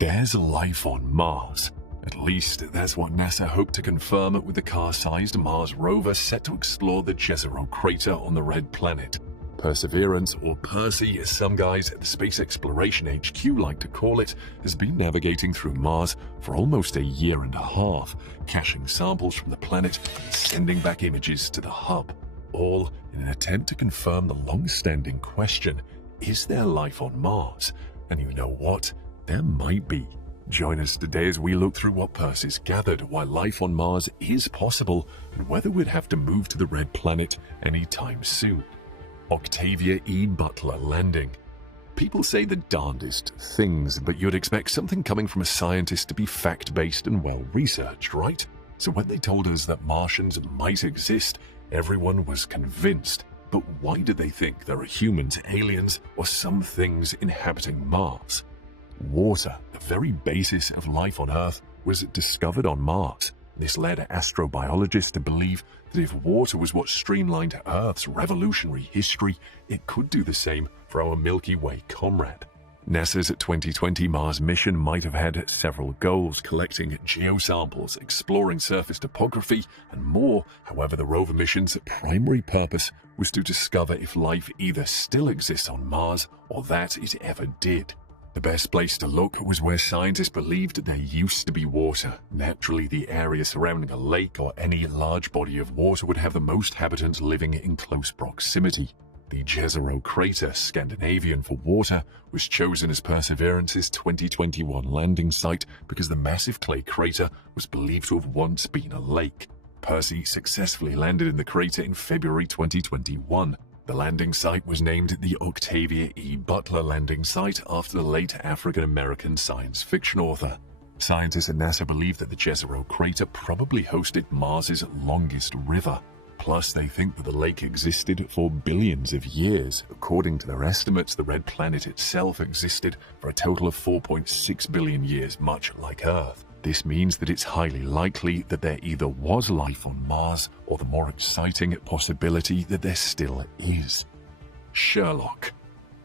There's life on Mars. At least, that's what NASA hoped to confirm with the car-sized Mars rover set to explore the Jezero crater on the red planet. Perseverance, or Percy as some guys at the Space Exploration HQ like to call it, has been navigating through Mars for almost a year and a half, caching samples from the planet and sending back images to the hub, all in an attempt to confirm the long-standing question, is there life on Mars? And you know what? There might be. Join us today as we look through what Percy's gathered, why life on Mars is possible, and whether we'd have to move to the red planet anytime soon. Octavia E. Butler landing. People say the darndest things, but you'd expect something coming from a scientist to be fact-based and well-researched, right? So when they told us that Martians might exist, everyone was convinced. But why do they think there are humans, aliens, or some things inhabiting Mars? Water, the very basis of life on Earth, was discovered on Mars. This led astrobiologists to believe that if water was what streamlined Earth's revolutionary history, it could do the same for our Milky Way comrade. NASA's 2020 Mars mission might have had several goals, collecting geosamples, exploring surface topography, and more. However, the rover mission's primary purpose was to discover if life either still exists on Mars or that it ever did. The best place to look was where scientists believed there used to be water. Naturally, the area surrounding a lake or any large body of water would have the most habitants living in close proximity. The Jezero crater, Scandinavian for water, was chosen as Perseverance's 2021 landing site because the massive clay crater was believed to have once been a lake. Percy successfully landed in the crater in February 2021. The landing site was named the Octavia E. Butler landing site after the late African-American science fiction author. Scientists at NASA believe that the Jezero crater probably hosted Mars's longest river. Plus, they think that the lake existed for billions of years. According to their estimates, the red planet itself existed for a total of 4.6 billion years, much like Earth. This means that it's highly likely that there either was life on Mars, or the more exciting possibility that there still is. Sherlock.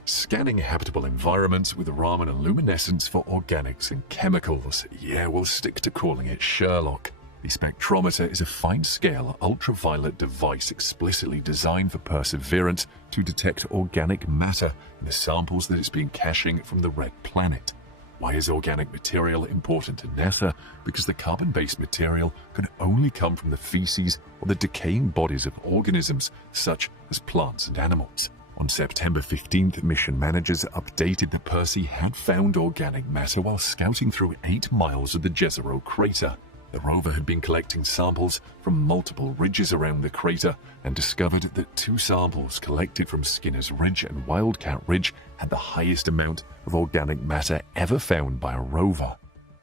Scanning habitable environments with Raman luminescence for organics and chemicals. Yeah, we'll stick to calling it Sherlock. The spectrometer is a fine-scale ultraviolet device explicitly designed for Perseverance to detect organic matter in the samples that it's been caching from the red planet. Why is organic material important to NASA? Because the carbon-based material could only come from the feces or the decaying bodies of organisms, such as plants and animals. On September 15th, mission managers updated that Percy had found organic matter while scouting through 8 miles of the Jezero crater. The rover had been collecting samples from multiple ridges around the crater and discovered that 2 samples collected from Skinner's Ridge and Wildcat Ridge had the highest amount of organic matter ever found by a rover.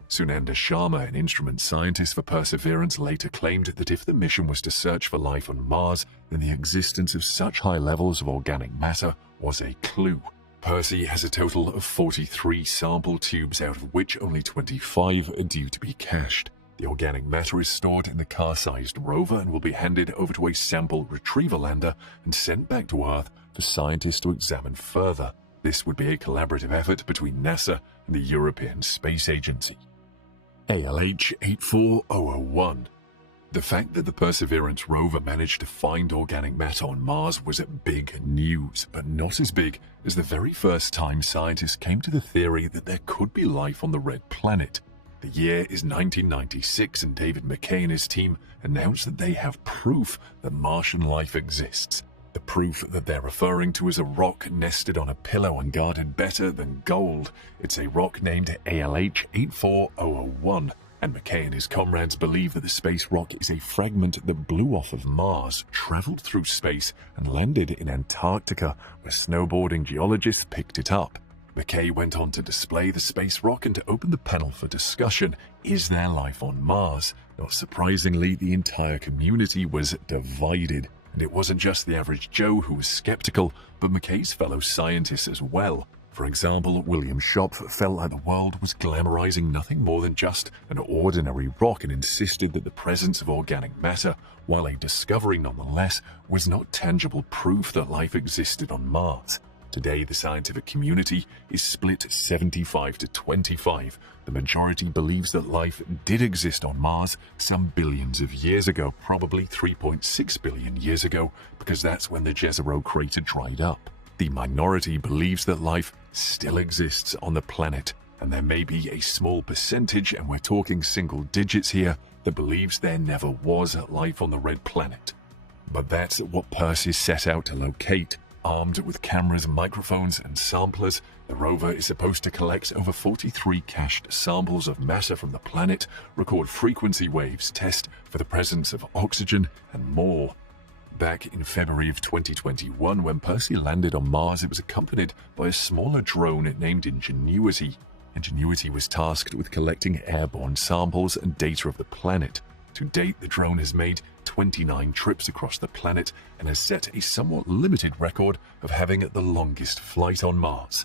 Sunanda Sharma, an instrument scientist for Perseverance, later claimed that if the mission was to search for life on Mars, then the existence of such high levels of organic matter was a clue. Percy has a total of 43 sample tubes, out of which only 25 are due to be cached. The organic matter is stored in the car-sized rover and will be handed over to a sample retrieval lander and sent back to Earth for scientists to examine further. This would be a collaborative effort between NASA and the European Space Agency. ALH 84001. The fact that the Perseverance rover managed to find organic matter on Mars was big news, but not as big as the very first time scientists came to the theory that there could be life on the red planet. The year is 1996, and David McKay and his team announced that they have proof that Martian life exists. The proof that they're referring to is a rock nested on a pillow and guarded better than gold. It's a rock named ALH 84001, and McKay and his comrades believe that the space rock is a fragment that blew off of Mars, traveled through space, and landed in Antarctica, where snowboarding geologists picked it up. McKay went on to display the space rock and to open the panel for discussion. Is there life on Mars? Not surprisingly, the entire community was divided. And it wasn't just the average Joe who was skeptical, but McKay's fellow scientists as well. For example, William Schopf felt like the world was glamorizing nothing more than just an ordinary rock and insisted that the presence of organic matter, while a discovery nonetheless, was not tangible proof that life existed on Mars. Today, the scientific community is split 75 to 25. The majority believes that life did exist on Mars some billions of years ago, probably 3.6 billion years ago, because that's when the Jezero crater dried up. The minority believes that life still exists on the planet, and there may be a small percentage, and we're talking single digits here, that believes there never was life on the red planet. But that's what Percy set out to locate. Armed with cameras, microphones, and samplers, the rover is supposed to collect over 43 cached samples of matter from the planet, record frequency waves, test for the presence of oxygen, and more. Back in February of 2021, when Percy landed on Mars, it was accompanied by a smaller drone named Ingenuity. Ingenuity was tasked with collecting airborne samples and data of the planet. To date, the drone has made 29 trips across the planet and has set a somewhat limited record of having the longest flight on Mars.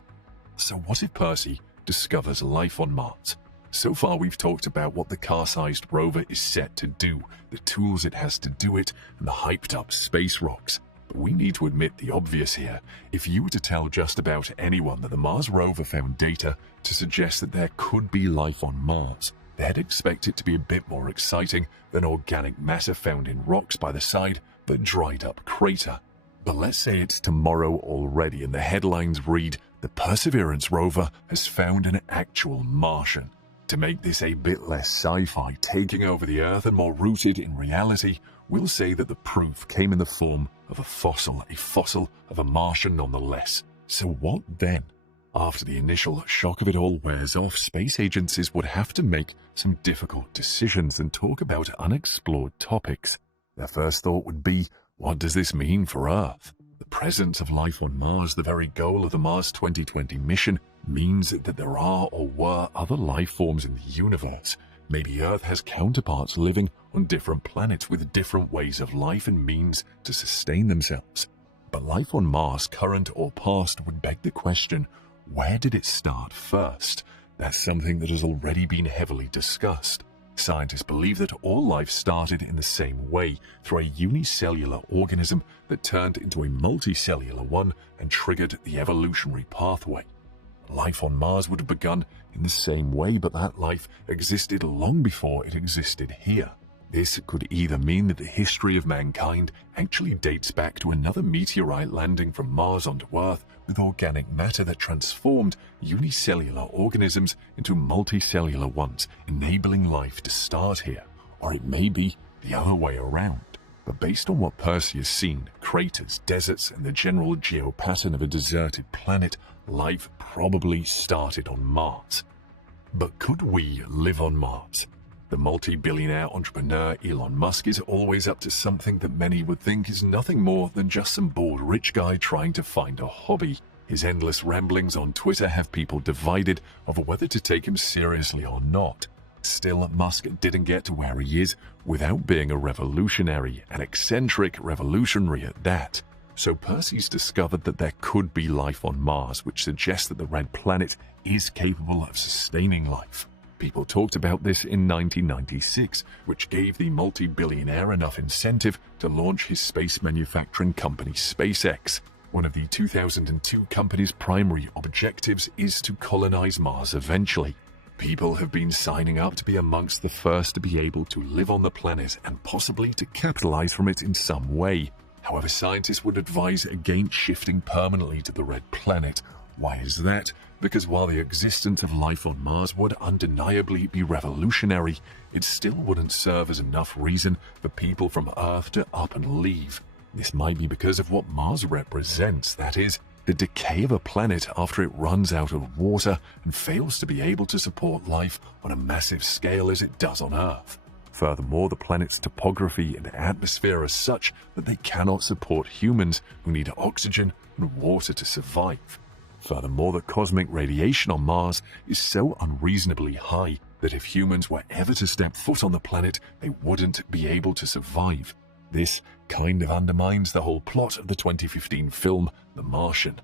So what if Percy discovers life on Mars? So far we've talked about what the car-sized rover is set to do, the tools it has to do it, and the hyped-up space rocks. But we need to admit the obvious here. If you were to tell just about anyone that the Mars rover found data to suggest that there could be life on Mars, they'd expect it to be a bit more exciting than organic matter found in rocks by the side of a dried-up crater. But let's say it's tomorrow already and the headlines read, "The Perseverance rover has found an actual Martian." To make this a bit less sci-fi, taking over the Earth and more rooted in reality, we'll say that the proof came in the form of a fossil of a Martian nonetheless. So what then? After the initial shock of it all wears off, space agencies would have to make some difficult decisions and talk about unexplored topics. Their first thought would be, what does this mean for Earth? The presence of life on Mars, the very goal of the Mars 2020 mission, means that there are or were other life forms in the universe. Maybe Earth has counterparts living on different planets with different ways of life and means to sustain themselves. But life on Mars, current or past, would beg the question, where did it start first? That's something that has already been heavily discussed. Scientists believe that all life started in the same way, through a unicellular organism that turned into a multicellular one and triggered the evolutionary pathway. Life on Mars would have begun in the same way, but that life existed long before it existed here. This could either mean that the history of mankind actually dates back to another meteorite landing from Mars onto Earth with organic matter that transformed unicellular organisms into multicellular ones, enabling life to start here. Or it may be the other way around. But based on what Percy has seen, craters, deserts, and the general geopattern of a deserted planet, life probably started on Mars. But could we live on Mars? The multi-billionaire entrepreneur Elon Musk is always up to something that many would think is nothing more than just some bored rich guy trying to find a hobby. His endless ramblings on Twitter have people divided over whether to take him seriously or not. Still, Musk didn't get to where he is without being a revolutionary, an eccentric revolutionary at that. So Percy's discovered that there could be life on Mars, which suggests that the red planet is capable of sustaining life. People talked about this in 1996, which gave the multi-billionaire enough incentive to launch his space manufacturing company SpaceX. One of the 2002 company's primary objectives is to colonize Mars eventually. People have been signing up to be amongst the first to be able to live on the planet and possibly to capitalize from it in some way. However, scientists would advise against shifting permanently to the red planet. Why is that? Because while the existence of life on Mars would undeniably be revolutionary, it still wouldn't serve as enough reason for people from Earth to up and leave. This might be because of what Mars represents, that is, the decay of a planet after it runs out of water and fails to be able to support life on a massive scale as it does on Earth. Furthermore, the planet's topography and atmosphere are such that they cannot support humans who need oxygen and water to survive. Furthermore, the cosmic radiation on Mars is so unreasonably high that if humans were ever to step foot on the planet, they wouldn't be able to survive. This kind of undermines the whole plot of the 2015 film, The Martian.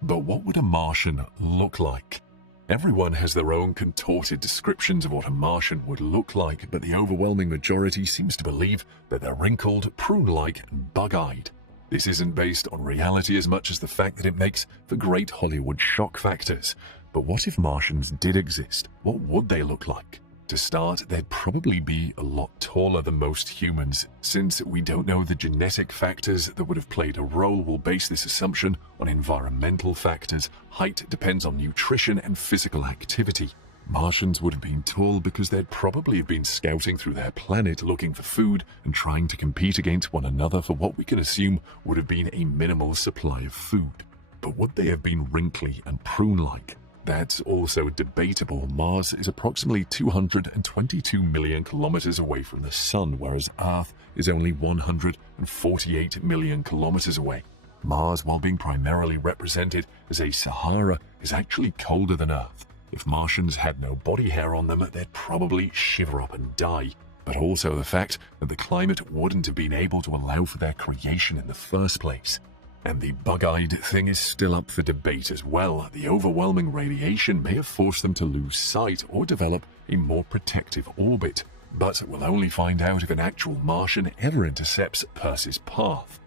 But what would a Martian look like? Everyone has their own contorted descriptions of what a Martian would look like, but the overwhelming majority seems to believe that they're wrinkled, prune-like, and bug-eyed. This isn't based on reality as much as the fact that it makes for great Hollywood shock factors. But what if Martians did exist? What would they look like? To start, they'd probably be a lot taller than most humans. Since we don't know the genetic factors that would have played a role, we'll base this assumption on environmental factors. Height depends on nutrition and physical activity. Martians would have been tall because they'd probably have been scouting through their planet looking for food and trying to compete against one another for what we can assume would have been a minimal supply of food. But would they have been wrinkly and prune-like? That's also debatable. Mars is approximately 222 million kilometers away from the Sun, whereas Earth is only 148 million kilometers away. Mars, while being primarily represented as a Sahara, is actually colder than Earth. If Martians had no body hair on them, they'd probably shiver up and die. But also the fact that the climate wouldn't have been able to allow for their creation in the first place. And the bug-eyed thing is still up for debate as well. The overwhelming radiation may have forced them to lose sight or develop a more protective orbit. But we'll only find out if an actual Martian ever intercepts Perse's path.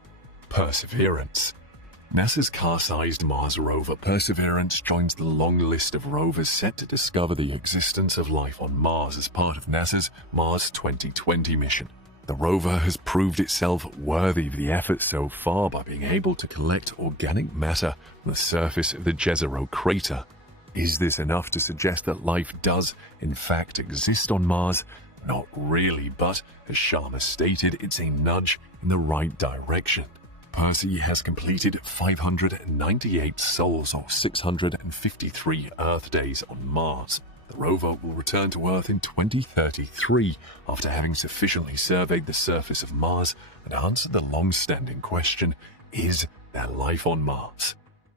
Perseverance. NASA's car-sized Mars rover Perseverance joins the long list of rovers set to discover the existence of life on Mars as part of NASA's Mars 2020 mission. The rover has proved itself worthy of the effort so far by being able to collect organic matter from the surface of the Jezero crater. Is this enough to suggest that life does, in fact, exist on Mars? Not really, but as Sharma stated, it's a nudge in the right direction. Percy has completed 598 sols or 653 Earth days on Mars. The rover will return to Earth in 2033 after having sufficiently surveyed the surface of Mars and answered the long-standing question, is there life on Mars?